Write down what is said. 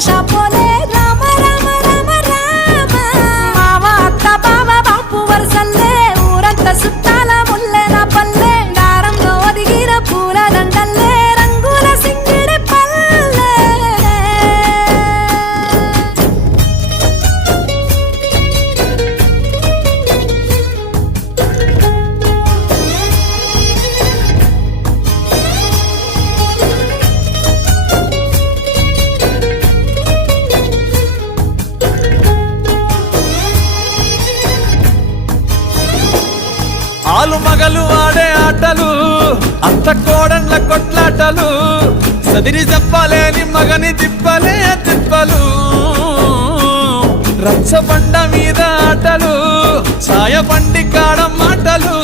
షాపోలే రామ రామ రామ రామ మావ అత్త బావ బాపు వరసల్లే ఊరంతా సుట్టాల ముల్లెల పల్లె దారంలో ఒదిగిన పూల దండల్లే రంగుల సింగిడి పల్లె ఆలు మగలు ఆడే ఆటలు అత్త కోడన్ల కొట్లాటలు సదిరి చెప్పలేని మగని తిప్పలే తిప్పలు రచ్చబండ మీద ఆటలు ఛాయ బండి కాడ మాటలు